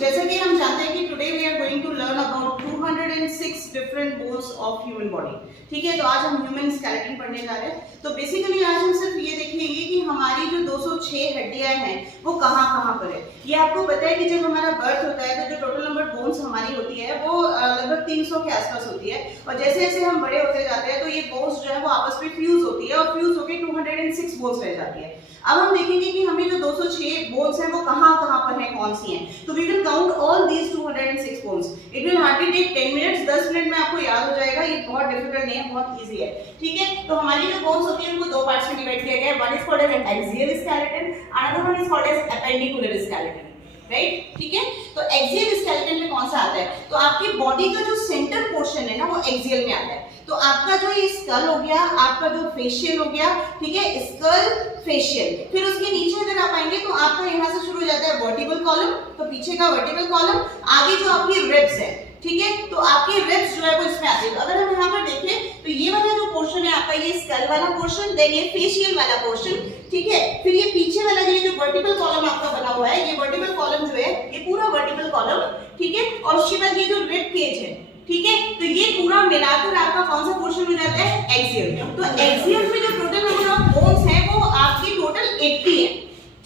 जैसे कि हम जानते हैं कि today we are going to learn about 206 different bones of human body. ठीक है, तो आज हम ह्यूमन स्केलेटन पढ़ने जा रहे हैं। तो बेसिकली आज हम सिर्फ ये देखेंगे कि हमारी जो 206 हड्डियां हैं वो कहाँ कहाँ पर है। ये आपको पता है कि जब हमारा बर्थ होता है तो जो टोटल नंबर बोन्स हमारी होती है वो लगभग 300 के आसपास होती है, और जैसे जैसे हम बड़े होते जाते हैं तो ये बोन्स जो है वो आपस में फ्यूज होती है और फ्यूज होकर 206 बोन्स रह जाती है। अब हम देखेंगे कि हमें जो 206 बोन्स हैं वो कहाँ कहाँ पर हैं, कौन सी हैं। तो we will count all these 206 bones. It will hardly take 10 minutes, 10 minute में आपको याद हो जाएगा। ये बहुत डिफिकल्ट नहीं है, बहुत इजी है। ठीक है, तो हमारी जो बोन्स होती है उनको दो पार्ट्स में डिवाइड किया गया है। One is called as axial skeleton, another one is called as appendicular skeleton. Right, ठीक है। तो एक्सियल स्केलेटन में कौन सा आता है, तो आपकी बॉडी का जो सेंटर पोर्शन है ना वो एक्सियल में आता है। तो आपका जो ये स्कल हो गया, आपका जो फेशियल हो गया, ठीक है, स्कल फेशियल, फिर उसके नीचे अगर आप आएंगे तो आपका यहाँ से शुरू हो जाता है वर्टिकल कॉलम, तो पीछे का वर्टिकल कॉलम, आगे जो आपकी रिब्स है, ठीक है, तो आपकी रिब्स जो है वो इसमें आती है। तो अगर हम यहाँ पर देखें तो ये वाला जो पोर्शन है आपका, ये स्कल वाला पोर्शन, देन ये फेशियल वाला पोर्शन, ठीक है, फिर ये पीछे वाला जो वर्टिकल कॉलम आपका बना हुआ है, ये वर्टिकल कॉलम जो है ये पूरा वर्टिकल कॉलम, ठीक है, और उसके बाद ये जो रिब केज है, ठीक है, तो ये पूरा मिलाकर आपका कौन सा पोर्शन हो जाता है, एक्सियल। तो एक्सियल में जो टोटल नंबर ऑफ बोन्स है वो आपकी टोटल 80 है।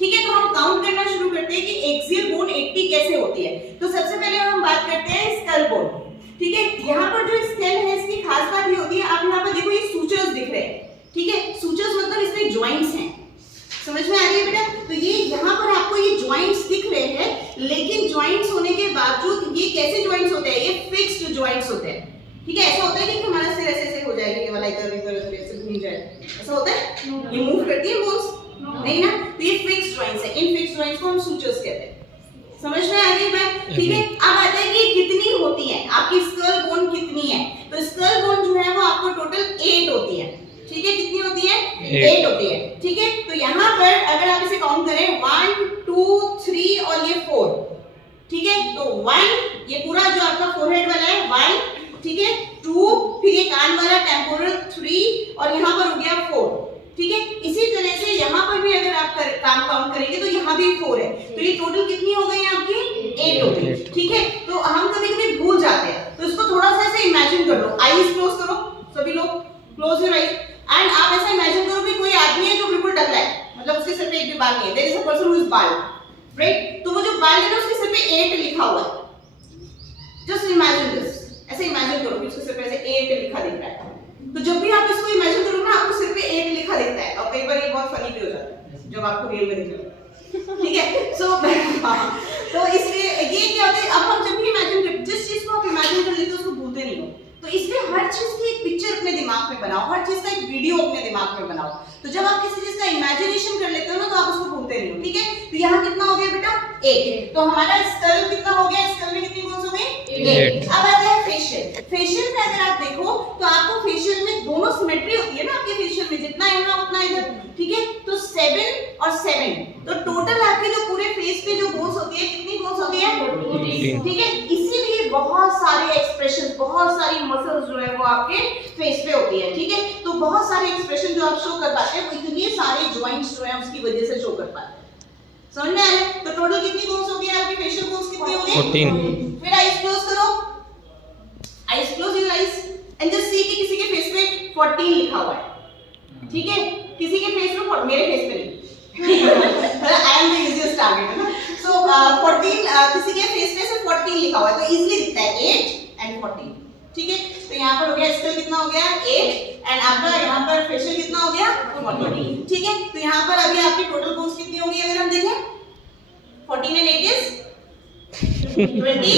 ठीक है, तो हम काउंट करना शुरू करते हैं कि एक्सियल बोन 80 कैसे होती है। तो सबसे पहले हम बात करते हैं स्कल बोन। ठीक है, यहाँ पर जो स्कल है इसकी खास बात ये होती है, आप यहाँ पर देखो ये सूचर्स दिख रहे हैं। ठीक है, सूचर्स मतलब इसमें ज्वाइंट्स हैं, समझ में आ रही है बेटा। तो ये यहाँ पर आपको ये ज्वाइंट्स दिख रहे हैं, लेकिन ज्वाइंट्स होने के बावजूद ये कैसे ज्वाइंट्स होते हैं, ये फिक्स्ड ज्वाइंट्स होते हैं। ठीक है, ऐसा होता है कि हमारा सिर ऐसे हो जाएगा, ये वाला इधर इधर ऐसे घूम जाए, ऐसा होता है, ये मूव करती है बोन्स नहीं ना, तो ये फिक्स्ड ज्वाइंट्स है। इन फिक्स्ड ज्वाइंट्स को हम सूचर्स कहते हैं। समझ में आ रही है बात, ठीक है। अब आता है कि कितनी होती है आपकी स्कल बोन, कितनी है। तो स्कल बोन जो है वो आपको टोटल 8 होती है। ठीक है, कितनी होती है, 8 होती है। ठीक है, तो यहाँ पर अगर आप इसे काउंट करें 1 2 3 और ये 4, ठीक है, तो 1 ये पूरा जो आपका फोरहेड वाला है 1, ठीक है, 2 फिर ये कान वाला टेम्पोरल 3 और यहाँ पर हो गया 4। ठीक है, इसी तरह से यहाँ पर भी अगर आप काम काउंट करेंगे तो यहाँ भी 4 है, तो ये टोटल कितनी हो गई आपकी, 8 हो गई। ठीक है, तो हम कभी कभी भूल जाते हैं, तो इसको थोड़ा सा ऐसे इमेजिन कर लो। आईज क्लोज करो सभी लोग, क्लोज योर आईज एंड आप ऐसा इमेजिन करो कि कोई आदमी है जो बिल्कुल टकला है, मतलब उसके सिर पे एक भी बाल नहीं है। There is a person who is bald, right. तो वो जो बाल है ना उसके सिर पे 8 लिखा हुआ है। जस्ट इमेजिन दिस, ऐसे इमेजिन करो कि उसके सिर पे ऐसे 8 लिखा दिख रहा है। तो जब भी आप इसको इमेजिन करोगे ना आपको सिर पे 8 लिखा दिखता है, और कई बार ये बहुत फनी भी हो जाता है जब आपको रियल में दिखेगा। ठीक है, सो तो इसलिए ये क्या होता है, अब हम जब भी इमेजिन करते, जिस चीज को आप इमेजिन कर लेते हो उसको भूलते नहीं हो। तो इसलिए हर चीज की एक पिक्चर अपने दिमाग में बनाओ, हर चीज का एक वीडियो अपने दिमाग में बनाओ। तो जब आप किसी चीज का इमेजिनेशन कर लेते हो ना तो आप उसको भूलते नहीं हो। ठीक है, तो यहाँ कितना हो गया बेटा, 8। तो हमारा स्कल कितना हो गया, स्कल में कितनी बोन्स हो गई, 8। अब आता है फेशियल। फेशियल में अगर आप देखो तो आपको फेशियल में दोनों सिमेट्री होती है ना आपके फेशियल में, जितना यहाँ उतना इधर। ठीक है, तो 7 और 7, तो टोटल आपके जो पूरे फेस पे जो बोन्स होती है, कितनी बोन्स होती है, 14। ठीक है, इसीलिए बहुत सारे एक्सप्रेशन, बहुत सारी मसल्स जो है वो आपके फेस पे होती है। ठीक है, तो बहुत सारे एक्सप्रेशन जो आप शो कर पाते हैं वो इतने सारे जॉइंट्स जो है उसकी वजह से शो कर पाते हैं। समझ में आ रहा है। तो टोटल कितनी बोन्स हो गई आपकी, फेशियल बोन्स कितनी हो गई, 14। फिर आईज क्लोज करो, eyes close your eyes and just see कि किसी के फेस पे 14 लिखा हुआ है। ठीक है, किसी के फेस पे, मेरे फेस पे नहीं, I am the easiest target, है ना। सो 14 किसी के फेस पे से 14 लिखा हुआ है, तो इजीली दिखता है 8 एंड 14। ठीक है, तो यहाँ पर हो गया स्कल कितना हो गया, 8, एंड आपका यहाँ पर फेशियल कितना हो गया, 14। ठीक है, तो यहाँ पर अभी आपकी टोटल बोन्स कितनी होगी अगर हम देखें, 14 and 8 is 20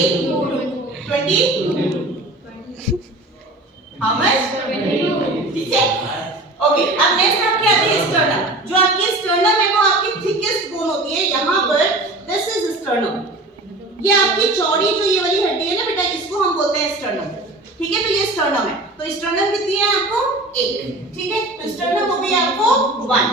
how much, ठीक है। ओके, अब नेक्स्ट आपकी आती है स्टर्नम। जो आपकी स्टर्नम है वो आपकी थिकेस्ट बोन होती है। यहाँ पर दिस इज स्टर्नम, ये आपकी चौड़ी जो ये वाली हड्डी है ना बेटा, इसको हम बोलते हैं स्टर्नम। ठीक है, तो ये स्टर्नम है। तो स्टर्नम कितनी है आपको, 1। ठीक है, तो स्टर्नम हो गई आपको 1।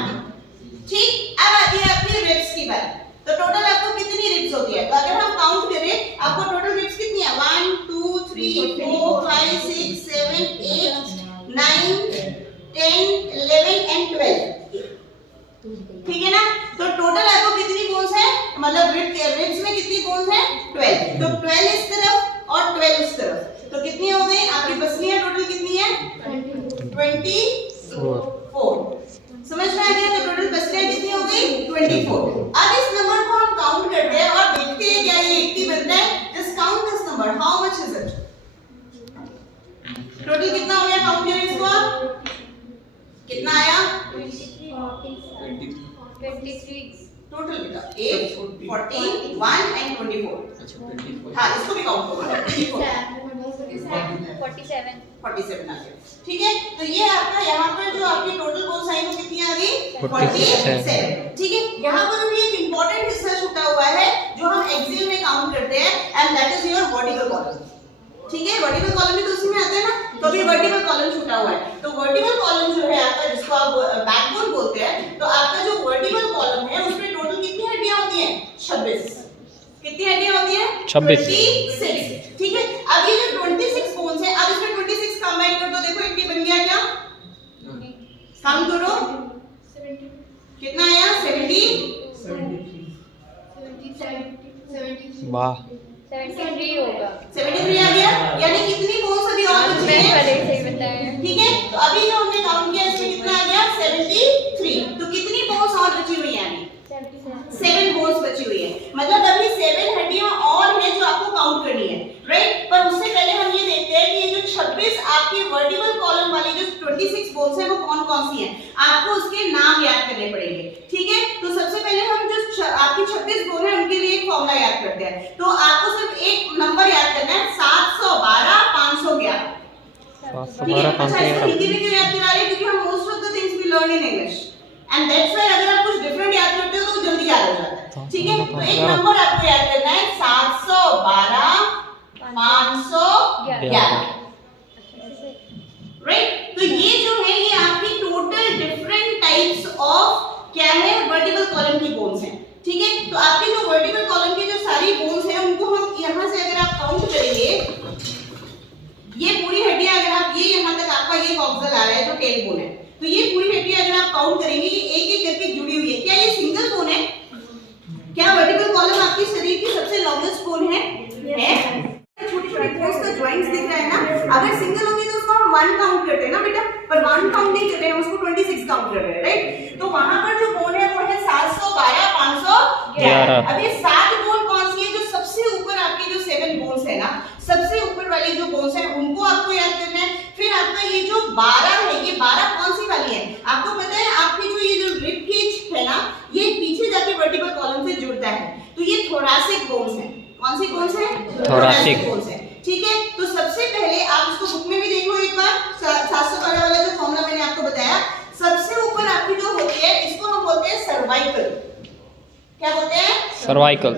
ठीक, अब आती है आपकी रिब्स की बात। तो टोटल आपको कितनी रिब्स होती है, तो अगर हम काउंट करें आपको टोटल रिब्स कितनी है, 1 2 3 4 5 6 7 8 9 10 11 and 12। ठीक है ना, तो टोटल आपको कितनी बोन्स है, मतलब रिब्स में कितनी बोन्स है, 12। तो 12 इस तरफ और 12 इस तरफ, तो कितनी हो गई आपकी पसलियां टोटल कितनी है 24। समझ में आ गया? तो टोटल पसलियां कितनी हो गई 24। अब इस नंबर को हम काउंट करते हैं और देखते हैं क्या ये 80 बनता है। Just count this number, how much is it? Total कितना हो गया? काउंट करें इसको आप, कितना आया 23 टोटल बेटा 8 41 एंड 24। हाँ इसको भी काउंट करो 47 आ गया। ठीक है, तो ये आपका यहाँ पर जो आपकी टोटल बोन्स आई वो कितनी आ गई 47। ठीक है, यहाँ पर भी एक इंपॉर्टेंट हिस्सा छूटा हुआ है जो हम एक्सेल में काउंट करते हैं and that is your vertical column. ठीक है, वर्टिकल कॉलम भी तो उसी में आते हैं ना, तो अभी वर्टिकल कॉलम छूटा हुआ है। तो वर्टिकल कॉलम जो है आपका, जिसको आप बैकबोन बोलते हैं, तो आपका जो वर्टिकल कॉलम है उसमें टोटल कितनी हड्डियां होती हैं 26। कितनी हड्डियां होती हैं 26। ठीक है, अब ये जो 26 बोन्स है, अब इसमें 26 कंबाइन कर दो, देखो 80 बन गया क्या? काउंट करो कितना आया वाह 73 होगा। 73 आ गया। यानी कितनी बोन्स अभी और बची हैं? पहले सही बताया। ठीक है, तो अभी जो हमने काउंट किया इसमें कितना आ गया 73। तो कितनी बोन्स और बची हुई हैं? 7 बोन्स बची हुई है, मतलब अभी 7 हड्डियां और हैं जो आपको काउंट करनी है, राइट? पर उससे पहले हम ये देखते हैं कि ये जो 26 आपके वर्टिकल कॉलम वाली जो 26 बोन्स है वो कौन कौन सी हैं, आपको उसके नाम याद करने पड़ेंगे। ठीक है, तो सबसे पहले हम जो आपकी 26 बोन है उनके लिए एक फॉर्मूला याद करते हैं। तो आपको सिर्फ एक नंबर याद करना है 712 511। ठीक है, अच्छा इसको हिंदी में क्यों याद करा रहे हैं? क्योंकि हम most of the things we learn in English and that's why अगर आप कुछ डिफरेंट याद करते हो तो वो जल्दी याद हो जाता है। ठीक है, तो एक नंबर आपको याद करना है 712 511, राइट? तो ये जो है ये आपकी टोटल डिफरेंट टाइप्स ऑफ क्या है वर्टिकल कॉलम की बोन्स हैं। ठीक है, तो आपके जो वर्टिकल कॉलम की जो सारी बोन्स हैं उनको हम यहाँ से अगर आप काउंट करेंगे, ये पूरी हड्डियां अगर आप ये यहाँ तक आपका ये कॉक्सल आ रहा है जो टेल बोन है, तो ये पूरी हड्डियां अगर आप काउंट करेंगे ये एक एक करके जुड़ी हुई है। क्या ये सिंगल बोन है? क्या वर्टिकल कॉलम आपके शरीर की सबसे लॉन्गेस्ट बोन है? छोटी-छोटी बोन्स का जॉइंट्स दिख रहा है ना, अगर सिंगल होगी तो उसको हम 1 काउंट करते हैं ना बेटा, पर 1 काउंट नहीं कर रहे हैं, उसको 26 काउंट कर रहे हैं, राइट? तो वहां पर जो बोन है वो है 712 511। अब ये 7 बोन कौन सी है? जो सबसे ऊपर आपके जो 7 बोन्स है ना, सबसे ऊपर वाली जो बोन्स है उनको आपको याद करना है। फिर आपका ये जो 12 है, ये 12 कौन सी वाली है? आपको पता है आपकी जो ये जो रिब केज है ना, ये पीछे जाके वर्टिकल कॉलम से जुड़ता है, तो ये थोरैसिक बोन्स है। कौन सी बोन्स है? थोरैसिक बोन्स है। ठीक है, तो सबसे पहले आप इसको बुक में भी देख लो एक बार, 712 वाला जो फॉर्मूला मैंने आपको बताया, सबसे ऊपर आपकी जो होती है इसको हम बोलते हैं सर्वाइकल। क्या बोलते हैं? सर्वाइकल।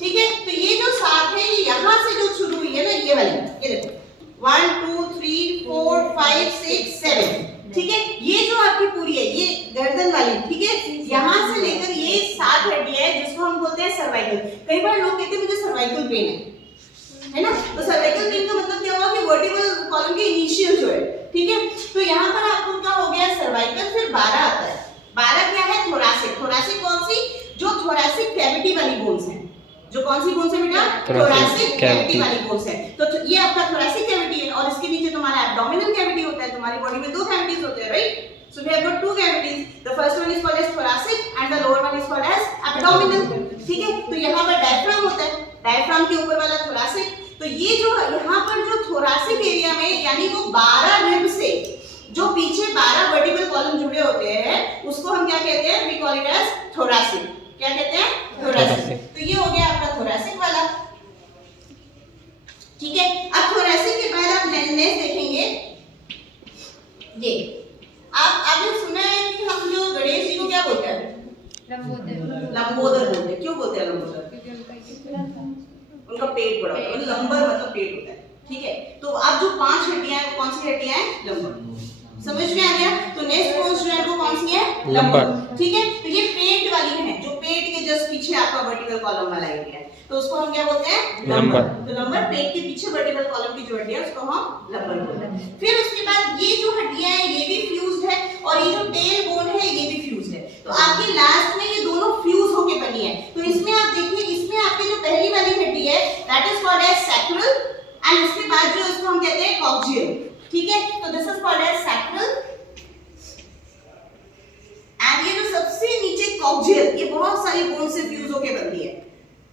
ठीक है, तो ये जो 7 है ये यहाँ से जो शुरू हुई है ना, ये वाली, ये देखो 1 2 3 4 5 6 7। ठीक है, ये जो आपकी पूरी है ये गर्दन वाली, ठीक है, यहाँ से लेकर ये 7 हड्डियां है जिसको हम बोलते हैं सर्वाइकल। कई बार लोग कहते हैं मुझे सर्वाइकल पेन है ना, तो सर्वाइकल पेन का मतलब क्या हुआ कि वर्टिकल कॉलम के इनिशियल जो है, ठीक है, तो यहाँ पर आपको क्या हो गया सर्वाइकल, फिर 12 आता है। 12 क्या है? थोरैसिक। थोरैसिक कौन सी? जो थोरैसिक कैविटी वाली बोन्स है। जो कौन सी बोन्स है बेटा? थोरैसिक कैविटी वाली बोन्स है। तो ये आपका थोरैसिक कैविटी है और इसके नीचे तुम्हारा एब्डोमिनल कैविटी होता है। तुम्हारी बॉडी में 2 कैविटीज होते हैं, right? So we have got 2 cavities. The first one is called as thoracic and the lower one is called as abdominal. ठीक है, तो यहाँ पर डायफ्राम होता है, डायफ्राम के ऊपर वाला थोरैसिक। तो ये जो यहाँ पर जो थोरैसिक एरिया में यानी वो 12 रिब से जो पीछे 12 वर्टिकल कॉलम जुड़े होते हैं उसको हम क्या कहते हैं? We call it as thoracic. क्या कहते हैं? थोरैसिक। तो ये हो गया आपका थोरैसिक वाला। ठीक है, अब थोरैसिक के बाद आप नेक्स्ट देखेंगे, ये आपने सुना है कि हम जो गणेश जी को क्या बोलते हैं? लंबोदर बोलते हैं। क्यों बोलते हैं लंबोदर? उनका पेट बड़ा होता है, लंबर मतलब पेट होता है। ठीक है, तो अब जो 5 हड्डियां हैं कौन सी हड्डियां हैं? लंबर। समझ में आ गया? तो नेक्स्ट बोन्स जो है वो कौन सी है? लंबर। ठीक है, तो ये पेट वाली है, जो पेट के जस्ट पीछे आपका वर्टिकल कॉलम वाला एरिया है, तो उसको हम क्या बोलते हैं? लंबर। तो लंबर पेट के पीछे वर्टिकल कॉलम की जो हड्डियां है उसको हम लंबर बोलते हैं। फिर उसके बाद ये जो हड्डियां हैं ये भी फ्यूज्ड है और ये जो टेल बोन है ये भी फ्यूज्ड है। तो आपके लास्ट में ये दोनों फ्यूज होके बनी है। तो इसमें आप देखिए, इसमें आपकी जो पहली वाली हड्डी that is called as sacral, and उसके बाद जो इसको हम कहते हैं कॉक्सियल, ठीक है। तो this is called as sacral, and ये जो सबसे नीचे कॉक्सियल, ये बहुत सारी बोन से फ्यूज होके बनती है,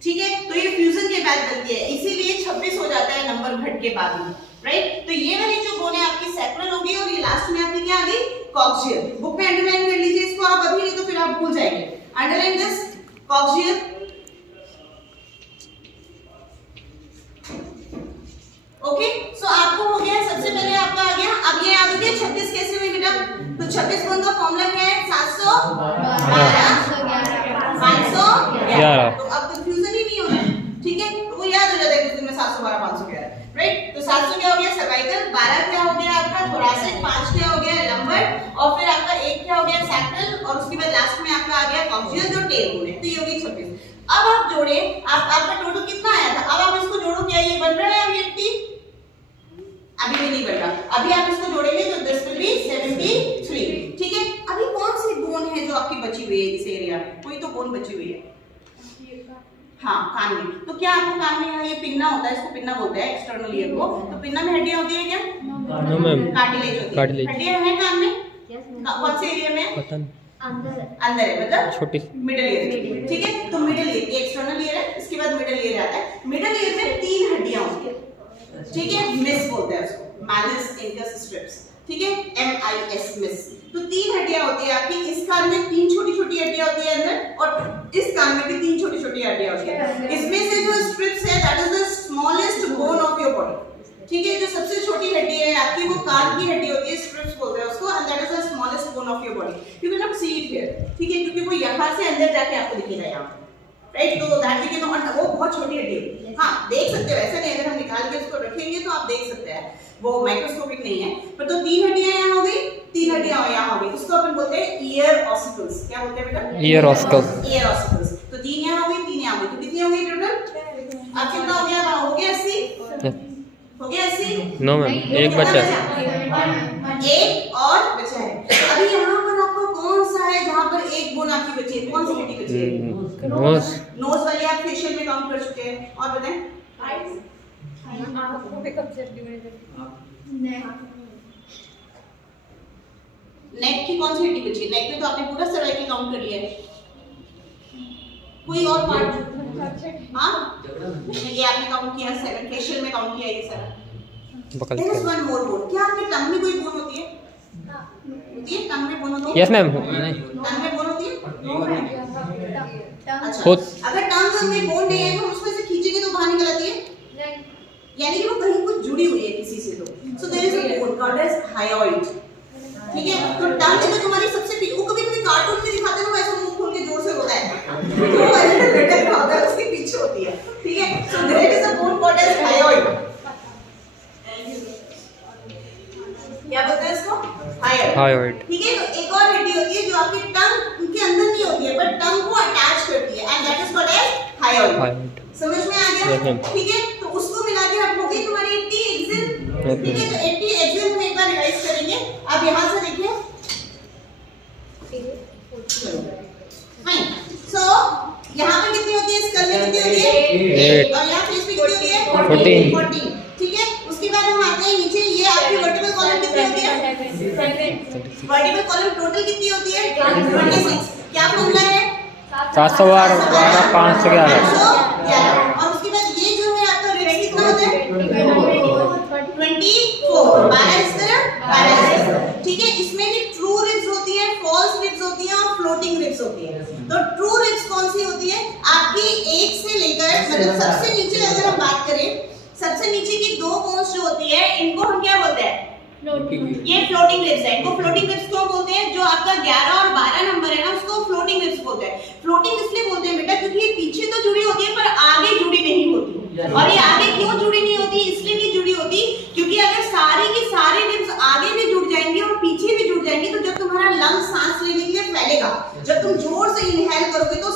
ठीक है। तो ये फ्यूजन के बाद बनती है, इसीलिए 26 हो जाता है नंबर घट के बाद में, राइट। तो ये वाली जो बोन है आपकी सैक्रल होगी, और ये लास्ट में आपकी क्या आ गई, कॉक्सियल। बुक में अंडरलाइन कर लीजिए इसको आप अभी, नहीं तो फिर आप भूल जाएंगे। Underline this coaxial, okay. So आपको हो गया, सबसे पहले आपका आ गया। अब ये याद हो गया 26 कैसे हुई बेटा, तो 26 बोन का फॉर्मूला क्या है, 712 511। तो अब कंफ्यूजन ही नहीं होना, ठीक है। तो वो याद हो जाता है कि में 712 511, राइट। तो 700 क्या हो गया सर्वाइकल, 12 क्या हो गया आपका थोरैसिक, 5 क्या हो गया लंबर, और फिर आपका 1 क्या हो गया सैक्रल, और उसके बाद लास्ट में आपका आ गया कॉक्सियल जो टेल बोन है। तो ये हो गई 26। अब आप जोड़े, आपका टोटल कितना आया था, अब आप इसको जोड़ो, क्या ये बन रहा है अब 80? अभी भी नहीं बन रहा, अभी आप इसको जोड़ेंगे तो दिस विल बी 73, ठीक है। अभी कौन सी बोन है जो आपकी बची हुई है इस एरिया में, कोई तो बोन बची हुई है, हाँ कान में। तो क्या आपको कान में यहाँ ये पिन्ना होता है, इसको पिन्ना बोलते हैं एक्सटर्नल ईयर को। तो पिन्ना में हड्डियां होती है क्या, नो मैम, कार्टिलेज होती है। हड्डियां हैं कान में, कौन से एरिया में, पता नहीं, अंदर है, मतलब छोटी मिडिल ईयर, ठीक है। तो मिडिल ईयर, ये एक्सटर्नल ईयर है, इसके बाद मिडिल ईयर आता है। मिडिल ईयर में 3 हड्डियां होती है, ठीक है। मिस बोलते हैं उसको, मालिस इंकस स्ट्रिप्स, ठीक है, MIS मिस। तो 3 हड्डियां होती है आपकी, इस कान में 3 छोटी-छोटी हड्डियां होती है अंदर, और इस कान में भी 3 छोटी-छोटी हड्डियां होती है। इसमें से जो स्ट्रिप्स है that is the smallest bone of your body, ठीक है। जो सबसे छोटी हड्डी है आपकी वो कान की हड्डी होती है, स्ट्रिप्स बोलते हैं उसको, and that is the smallest bone of your body. You can not see it here, ठीक है, क्योंकि वो यहां से अंदर जाके आपको दिखेगा यहाँ, राइट। तो दैट वी कैन नॉट, वो बहुत छोटी हड्डी है, हां देख सकते हो, ऐसा नहीं, अगर हम निकाल के इसको रखेंगे तो आप देख सकते हैं, वो माइक्रोस्कोपिक नहीं है। पर तो 3 हड्डियां यहाँ हो गई, 3 हड्डियां यहाँ हो गई, उसको अपन बोलते हैं ईयर ऑसिकल्स। क्या बोलते हैं बेटा, ईयर ऑसिकल्स, ईयर ऑसिकल्स। तो 3 यहाँ हो गई, 3 यहाँ हो गई, तो कितनी हो गई टोटल, अब कितना हो गया, हो गया 80, हो गया 80। नो मैम, एक बचा है, एक और बचा है। अभी यहाँ पर आपको कौन सा है जहाँ पर एक बोन आपकी बची है, कौन सी हड्डी बची है, नोज। नोज वाली आप फेशियल में काउंट कर चुके हैं, और बताएं नेक की कौन सी हड्डी बची है, नेक में तो आपने पूरा सर्वाइकल काउंट कर लिया है, कोई और पार्ट, हाँ ये आपने काउंट किया, 7 फेशियल में काउंट किया ये सारा। There is one more bone, क्या आपके टंग में कोई बोन होती है, होती है टंग में बोन होती है, यस मैम, टंग में बोन होती है, अच्छा। खुद अगर टंग में बोन नहीं है तो उसमें से खींचेंगे तो बाहर निकल आती है, यानी कि वो कहीं कुछ जुड़ी हुई है किसी से। तो so there is a bone called as hyoid, ठीक है। तो टंग जो तुम्हारी सबसे, वो कभी-कभी कार्टून में दिखाते हैं ना, ऐसा मुंह खोल के जोर से रोता है, वो वाली लिटिल ब्रदर उसके पीछे होती है, ठीक है। So there is a bone called as hyoid, क्या बोलते हैं इसको, हायोइड, ठीक है। तो एक और हड्डी होती है जो आपकी टंग के अंदर नहीं होती है, बट टंग को अटैच करती है, and that is called as hyoid. समझ में आ गया, ठीक है। तो उसको मिला के आप हो गई तुम्हारी 80 एक्सिल, ठीक है। तो 80 एक्सिल हम एक बार रिवाइज करेंगे। अब यहाँ से देखिए, फाइन। सो यहाँ पर कितनी होती है, स्कल में कितनी होती है 8, और यहाँ फेस पे कितनी होती है 14, ठीक है। उसके बाद हम आते हैं नीचे, ये आपकी वर्टिकल कॉलम कितनी होती है, वर्टिकल कॉलम टोटल कितनी होती है 26। क्या फॉर्मूला है, 712 511, और उसके बाद ये जो है आपका रिब्स कितना होता है 24, 12 इस तरह 12 इस तरह, ठीक है। इसमें भी ट्रू रिब्स होती है, फॉल्स रिब्स होती है, और फ्लोटिंग रिब्स होती है। तो ट्रू रिब्स कौन सी होती है, आपकी 1 से लेकर, मतलब सबसे नीचे अगर हम बात करें, सबसे नीचे की 2 बोन्स जो होती है इनको हम क्या बोलते हैं, ये फ्लोटिंग रिब्स है। इनको फ्लोटिंग रिब्स क्यों बोलते हैं, जो आपका 11 और 12 नंबर है ना, उसको फ्लोटिंग रिब्स बोलते हैं। फ्लोटिंग इसलिए बोलते हैं बेटा क्योंकि ये पीछे तो जुड़ी होती है पर आगे जुड़ी नहीं होती। और ये आगे क्यों जुड़ी नहीं होती, इसलिए नहीं जुड़ी होती क्योंकि अगर सारी की सारी रिब्स आगे भी जुड़ जाएंगी और पीछे भी जुड़ जाएंगी, तो जब तुम्हारा लंग्स सांस लेने के लिए फैलेगा, जब तुम जोर से इनहेल करोगे तो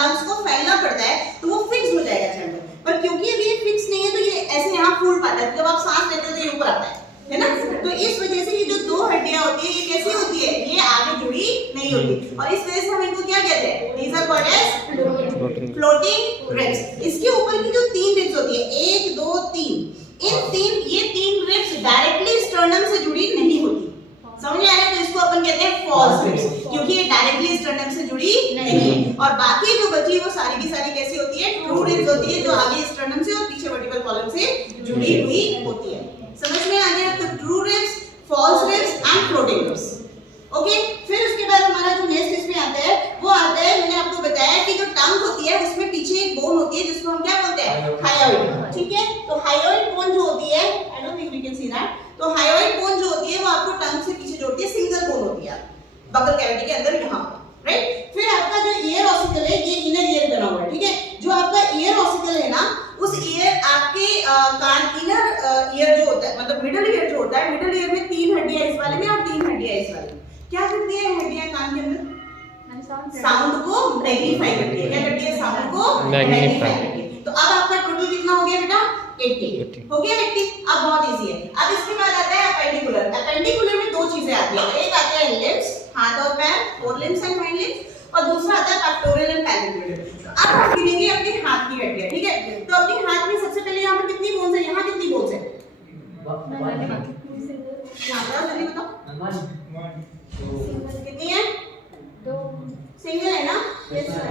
लंग्स को फैलना पड़ता है, तो वो फिक्स हो जाएगा चैम्बर। पर क्योंकि अभी ये फिक्स नहीं है तो ये ऐसे यहाँ फूल पाता है, जब आप सांस लेते हो तो ये ऊपर आता है ना। तो इस वजह से ये जो 2 हड्डियां होती है ये कैसी होती है, ये आगे जुड़ी नहीं होती, और इस वजह से हम इनको क्या कहते हैं, these are called as floating ribs। इसके ऊपर की जो 3 रिब्स होती है, है 1 2 3 ये तीन रिब्स डायरेक्टली स्टर्नम से जुड़ी नहीं होती। समझ में आया? तो इसको अपन कहते हैं फॉल्स रिब्स, क्योंकि ये डायरेक्टली स्टर्नम से जुड़ी नहीं है। और बाकी जो बची वो सारी की सारी कैसी होती है? ट्रू रिब्स होती है, जो आगे स्टर्नम से और पीछे वर्टिकल कॉलम से जुड़ी हुई होती है। समझ में आ गया? तो true ribs, false ribs and floating ribs. Okay, फिर उसके बाद हमारा जो नेक्स्ट इसमें आता है वो आता है, मैंने आपको बताया कि जो टंग होती है उसमें पीछे एक बोन होती है जिसको हम क्या बोलते हैं? हायोइड। ठीक है, तो हायोइड बोन जो होती है, I don't think we can see that, तो हायोइड बोन जो होती है वो आपको टंग से पीछे जोड़ती है, सिंगल बोन होती है बकल कैविटी के अंदर यहाँ पर, राइट। फिर आपका जो ईयर ऑसिकल है ये इनर ईयर बना हुआ है, ठीक है। जो आपका ईयर ऑसिकल है ना, उस ईयर आपके कान इनर ईयर जो होता है, मतलब मिडिल ईयर जो होता है, मिडिल ईयर में 3 हड्डियां इस वाले में और 3 हड्डियां इस वाले में। क्या करती है हड्डियां कान के अंदर? साउंड को मैग्नीफाई करती है। क्या करती है? साउंड को मैग्नीफाई करती है। तो अब आपका टोटल कितना हो गया बेटा? 80 हो गया 80। अब बहुत इजी है। अब इसके बाद आता है अपेंडिकुलर। अपेंडिकुलर में दो चीजें आती है, एक आता है लिम्स, हाथ और पैर, four limbs and hind limbs, और दूसरा आता है पेक्टोरल एंड पैल्पेब्रल। अब हम गिनेंगे अपने हाथ की हड्डियां, ठीक है। तो अपने हाथ में सबसे पहले यहाँ पर कितनी बोन्स है? यहाँ कितनी बोन्स है? जल्दी बताओ कितनी है? 2 सिंगल है ना? Yes sir.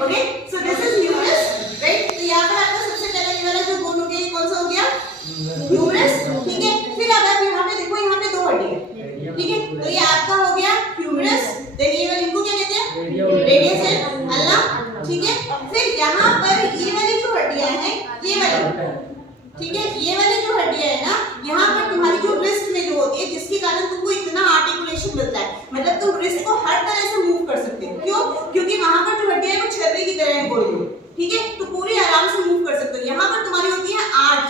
Okay, so this is humerus, right. तो यहाँ पर आपका सबसे पहले ये वाला जो बोन हो गया, कौन सा हो गया? ह्यूमरस, ठीक है। फिर अब आप यहाँ पे देखो, यहाँ पे दो हड्डी है, ठीक है। तो ये आपका हो गया ह्यूमरस। देखिए ये वाली, इनको क्या कहते हैं? रेडियस है, अल्लाह, ठीक है। फिर यहाँ पर ये वाली जो हड्डियां हैं, ये वाली, ठीक है, ये वाली जो हड्डियां है ना, यहाँ पर तुम्हारी जो रिस्ट में जो होती है, जिसके कारण तुमको इतना आर्टिकुलेशन मिलता है, मतलब तुम रिस्ट को हर तरह से मूव कर सकते हो। क्यों? क्योंकि वहां पर जो हड्डियां है वो छर्रे की तरह है, गोल, ठीक है। तो पूरी आराम से मूव कर सकते हो। यहाँ पर तुम्हारी होती है 8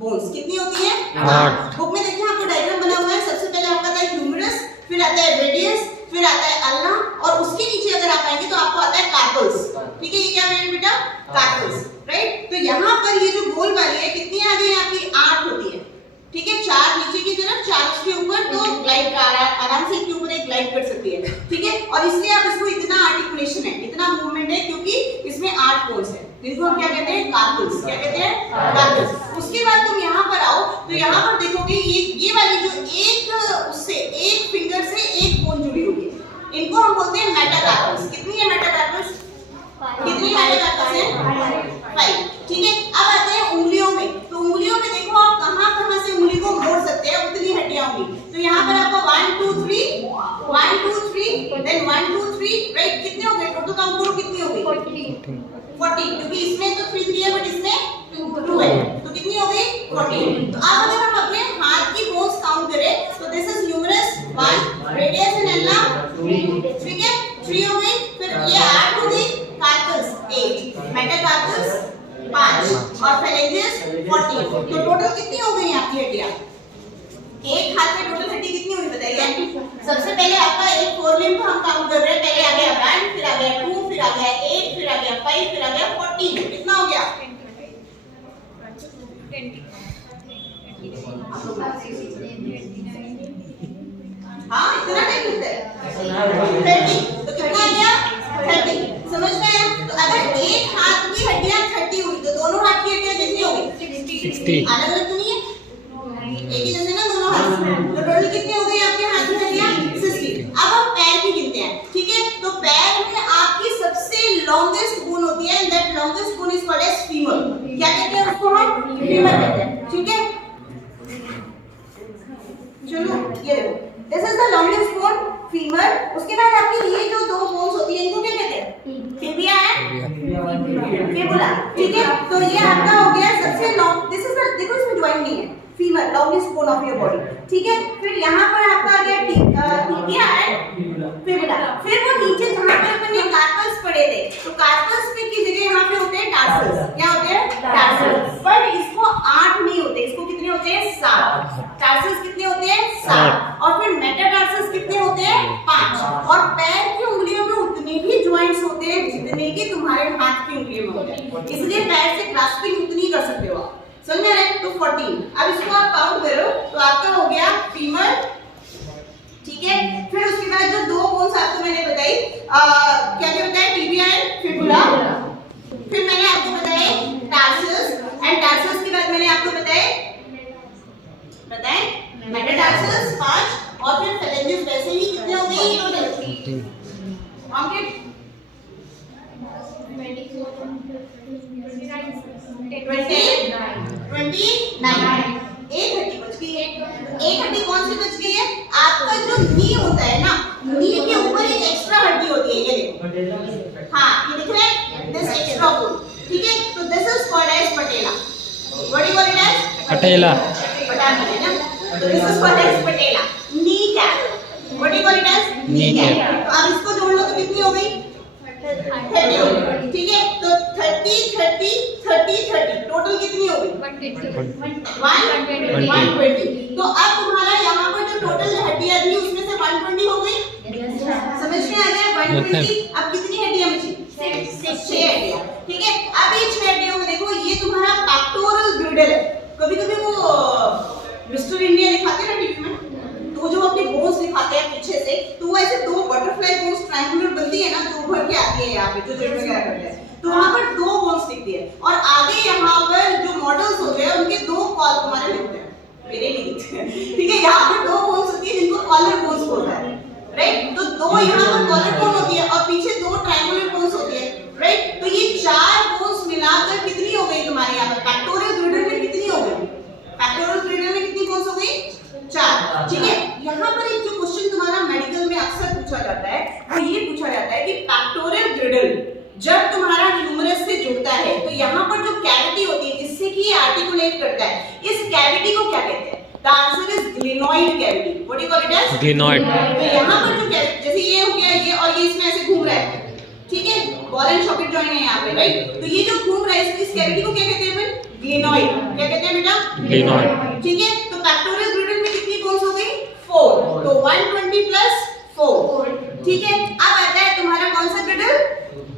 बोन्स। कितनी होती है? 8। बुक में देखिए आपको डायग्राम बना हुआ है। सबसे पहले आपका आता है ह्यूमरस, फिर आता है रेडियस, फिर आता है अल्ना, और उसके नीचे अगर आप आएंगे तो आपको आता है कार्पल्स, ठीक है। ये क्या है बेटा? Carpals, right. तो यहाँ पर ये जो गोल वाली है, कितनी आ गई आपकी? 8 होती है, ठीक है। 4 नीचे की तरफ, 4 उसके ऊपर, तो ग्लाइड आराम से इसके ऊपर एक ग्लाइड कर सकती है, ठीक है। और इसलिए आप इसको इतना आर्टिकुलेशन है, इतना मूवमेंट है, क्योंकि इसमें 8 बोन्स है, जिनको हम क्या कहते हैं? कार्पल्स। क्या कहते हैं? कार्पल्स। उसके बाद तुम यहाँ पर आओ तो यहाँ पर देखोगे ये वाली जो एक उससे एक फिंगर से एक बोन जुड़ी हुई है, इनको हम बोलते हैं मेटाकार्पल्स। कितनी है मेटाकार्पल्स? कितनी मेटाकार्पल्स है? 5, ठीक है। अब आते हैं उंगलियों में। तो उंगलियों में देखो आप कहां से उंगली को मोड़ सकते हैं, उतनी हड्डियां होंगी। तो यहाँ पर आपका 1 2 3 1 2 3 देन 1 2 3, राइट। कितने हो गए? टोटल काउंट करो, कितनी हो गई? 40, क्योंकि इसमें तो 3 3 है बट इसमें 2 है, तो कितनी हो गई? 40। तो अब अगर हम अपने हाथ की बोन्स काउंट करें तो this is humerus 1, radius and ulna 3, ठीक है, 3 हो गई। फिर ये 8 हो गई, कार्पल्स 8, मेटाकार्पल्स 5 और फेलेंजेस 40। तो टोटल कितनी हो गई आपकी हड्डियां? एक हाथ में टोटल हड्डी कितनी हुई बताइए? सबसे पहले आपका एक फोर लिम्ब हम काउंट कर रहे हैं। पहले आ गया 1, फिर आ गया 2, फिर आ गया 8, फिर आ गया 5, फिर आ गया 14। कितना हो गया? हाँ, इतना नहीं मिलता है 30। तो कितना आ गया? 30। समझ में आया? तो अगर एक हाथ की हड्डियां 30 हुई तो दोनों हाथ की हड्डियां कितनी हो गई? 60। अलग अलग तो नहीं है, एक ही जैसे ना दोनों हाथ। तो टोटल कितनी हो गई आपके हाथ की हड्डियां? 60। अब हम पैर की गिनते हैं, ठीक है। तो पैर में आपकी सबसे लॉन्गेस्ट बोन होती है, that longest bone is called as femur. क्या कहते हैं उसको? हम फीमर कहते हैं, ठीक है। चलो ये देखो, this is the longest bone, femur. उसके बाद आपकी ये जो दो बोन्स होती है, इनको क्या कहते हैं? टिबिया एंड फिबुला, ठीक है। तो ये आपका हो गया सबसे लॉन्ग, दिस इज द, देखो इसमें ज्वाइन नहीं है, femur, longest bone of your body, ठीक है। फिर यहाँ पर आपका आ गया टिबिया एंड फिबुला। फिर वो नीचे जहाँ पे अपने कार्पल्स पड़े थे, तो कार्पल्स की जगह यहाँ पे होते हैं टार्सल्स। क्या होते हैं? टार्सल्स। पर इसको 8 नहीं होते, इसको कितने होते हैं? 7। टार्सल्स कितने होते हैं? 7। और फिर मेटाटार्सल्स कितने होते हैं? 5। और पैर की उंगलियों में उतने ही जॉइंट्स होते हैं जितने कि तुम्हारे हाथ की उंगलियों में होते हैं, इसलिए पैर से ग्रास्पिंग उतनी कर सकते हो आप। समझ में आ रहा है? तो 14। अब इसको आप काउंट करो तो आपका हो गया फीमर क्या क्या बताया, टिबिया एंड फिबुला। फिर मैंने आपको बताया टार्सस, एंड टार्सस के बाद मैंने आपको बताया मेटाटार्सस 5, और फिर फेलेंजेस वैसे ही कितने हो गए टोटल? काउंटेड 29। एक हड्डी बच गई है। एक हड्डी कौन सी बच गई है? आपका जो नी होता है ना, नी के ऊपर एक एक्स्ट्रा हड्डी होती है, ये देखो। हाँ, ये दिख रहा है, दिस एक्स्ट्रा बोन, ठीक है? तो this is called as patella. What you call it as? Patella. पता नहीं है ना, तो दिस इज कॉल्ड एज पटेला। Knee cap, what you call it as? Knee cap. तो अब इसको जोड़ लो तो कितनी हो गई? 30 हो गई, ठीक है? तो 30 30 30 30 टोटल कितनी हो गई? 120। तो अब तुम्हारा यहाँ पर जो टोटल हड्डियां थी उसमें से 120 हो गई। समझ में आ गया? 120। अब कितनी हड्डियां बची? 6 हड्डियां, ठीक है? अब ये 6 हड्डियों में देखो, ये तुम्हारा पेक्टोरल ग्रिडल है। कभी कभी वो मिस्टर इंडिया दिखाते हैं ना टीवी में, तो जो अपने बोन्स दिखाते हैं पीछे से, तो वो ऐसे 2 बटरफ्लाई बोन्स ट्रायंगुलर बनती है ना, जो उभर के आती है यहाँ पे, जो जिम वगैरह करते हैं, तो वहाँ पर 2 बोन्स दिखती है, और आगे यहाँ पर जो मॉडल्स होते हैं उनके 2 कॉल तुम्हारे दिखते हैं, मेरे नहीं दिखते हैं, ठीक है? यहाँ पर 2 बोन्स होती है जिनको कॉलर बोन्स बोलते हैं, राइट? तो 2 यहाँ पर कॉलर बोन होती है और पीछे 2 ट्रायंगुलर बोन्स होती है, राइट? तो ये 4 बोन्स मिलाकर कितनी हो गई तुम्हारे यहाँ पर? पेक्टोरल ग्रिडल में कितनी हो गई? पेक्टोरल ग्रिडल में कितनी बोन्स हो गई? 4, ठीक है? यहाँ पर एक जो क्वेश्चन तुम्हारा मेडिकल में अक्सर पूछा जाता है, वो ये पूछा जाता है कि पेक्टोरल ग्रिडल जब तुम्हारा ह्यूमरस से जुड़ता है, तो यहाँ पर जो कैविटी होती है जिससे कि ये आर्टिकुलेट करता है, इस कैविटी को क्या कहते हैं? The answer is glenoid cavity. What you call it as? Glenoid. तो यहाँ पर जो जैसे ये हो गया, ये और ये इसमें ऐसे घूम रहा है, ठीक है? बॉल एंड सॉकेट जॉइंट है यहाँ पे, राइट? तो ये जो घूम रहा है इस कैविटी को क्या कहते हैं फिर? ग्लिनॉइड। क्या कहते हैं बेटा? ग्लिनॉइड, ठीक है? तो पेक्टोरल ग्रिडल में कितनी बोन्स हो गई? 4। तो 120 प्लस 4, ठीक है? अब आता है तुम्हारा कौन सा ग्रिडल?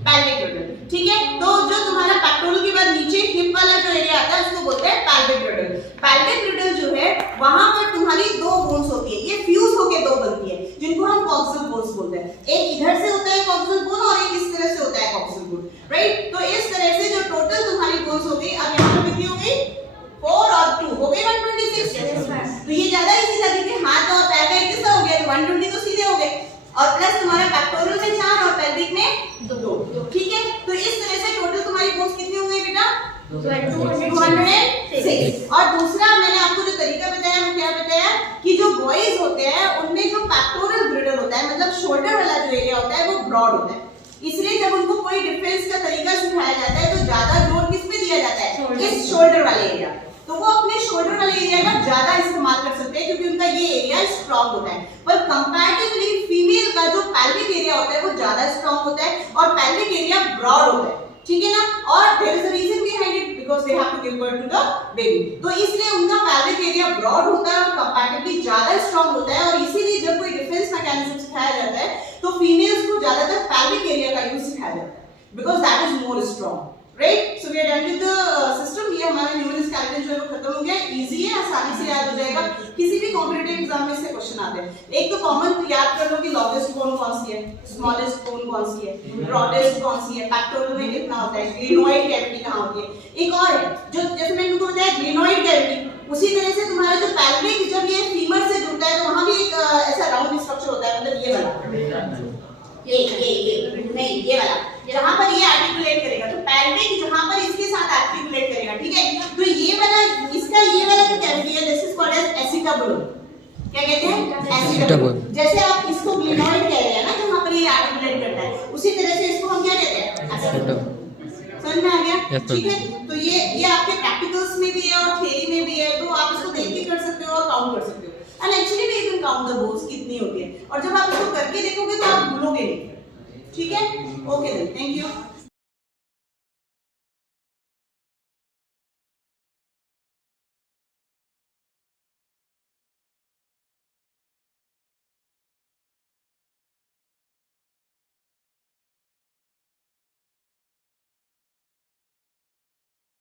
पैल्विक ग्रिडल, ठीक है? तो जो तुम्हारा पेक्टोरल के बाद नीचे हिप वाला जो एरिया आता है उसको बोलते हैं पैल्विक ग्रिडल। पैल्विक ग्रिडल जो है वहां पर तुम्हारी 2 बोन्स होती है, ये फ्यूज होके 2 बनती है, जिनको हम कॉक्सियल बोन्स बोलते हैं। एक इधर से होता है कॉक्सियल बोन और एक इस तरह से होता है कॉक्सियल बोन, राइट? तो इस तरह से जो टोटल तुम्हारी बोन्स हो गई, अब यहाँ पे कितनी हो गई? 4 और 2 हो गई 126। तो ये ज्यादा इजी लगे कि हाथ और पैर का एक जैसा हो गया, तो 120 तो सीधे हो गए, और प्लस तुम्हारा पेक्टोरल में 4 और पेल्विक में 2, ठीक है? तो इस तरह से टोटल तुम्हारी बोन्स कितनी हो गई बेटा? 206। और दूसरा मैंने आपको जो तरीका बताया वो क्या बताया कि जो बॉयज होते हैं उनमें जो पेक्टोरल ग्रिडल होता है, मतलब शोल्डर वाला जो एरिया होता है वो ब्रॉड होता है, इसलिए जब उनको कोई डिफेंस का तरीका सिखाया जाता है तो ज्यादा जोर किस पे दिया जाता है? इस शोल्डर वाले एरिया। तो वो अपने शोल्डर वाले एरिया का ज्यादा इस्तेमाल कर सकते हैं क्योंकि उनका ये एरिया स्ट्रांग होता है, पर कंपैरेटिवली फीमेल का जो पैल्विक एरिया होता है वो ज्यादा स्ट्रांग होता है और पैल्विक एरिया ब्रॉड होता है, ठीक है ना? और there is a reason behind it, because they have to give birth to the baby. तो इसलिए उनका पैल्विक एरिया ब्रॉड होता है और कंपैरेटिवली ज्यादा स्ट्रांग होता है, और इसीलिए जब कोई डिफेंस मैकेनिज्म सिखाया जाता है तो फीमेल्स को ज्यादातर पैल्विक एरिया का यूज सिखाया जाता है, because that is more strong, right? So we are done with the system. ये हमारा ह्यूमन स्केलेटन जो है वो खत्म हो गया, इजी है, आसानी से याद हो जाएगा, किसी भी कॉम्पिटिटिव एग्जाम में इससे क्वेश्चन आते हैं। एक तो कॉमन याद कर लो कि लॉन्गेस्ट बोन कौन सी है, स्मॉलेस्ट बोन कौन सी है, ब्रॉडेस्ट कौन सी है, पेक्टोरल में कितना होता है, ग्लिनॉइड कैविटी कहां होती है। एक और है जो जैसे मैंने तुमको बताया ग्लिनॉइड कैविटी, उसी तरह से तुम्हारा जो पैल्विक जब ये फीमर से जुड़ता है तो वहां भी एक ऐसा राउंड स्ट्रक्चर होता है, मतलब ये वाला, ये नहीं, ये वाला जहां पर ये आर्टिकुलेट करेगा, तो पैल्विक जहां पर इसके साथ आर्टिकुलेट करेगा, ठीक है? तो ये वाला, इसका ये वाला जो कैविटी है this is called as acetabulum. क्या कहते हैं? एसिटाबुलम। जैसे आप इसको ग्लिनॉइड कह रहे हैं ना जहां पर ये आर्टिकुलेट करता है, उसी तरह से इसको हम क्या कहते हैं? एसिटाबुलम। समझ में आ गया? ठीक है? तो ये आपके प्रैक्टिकल्स में भी है और थ्योरी में भी है, तो आप इसको देख के कर सकते हो और काउंट कर सकते हो, एंड एक्चुअली भी you can count the bones कितनी होती है, और जब आप इसको करके देखोगे तो आप भूलोगे नहीं, ठीक है? Okay then, thank you.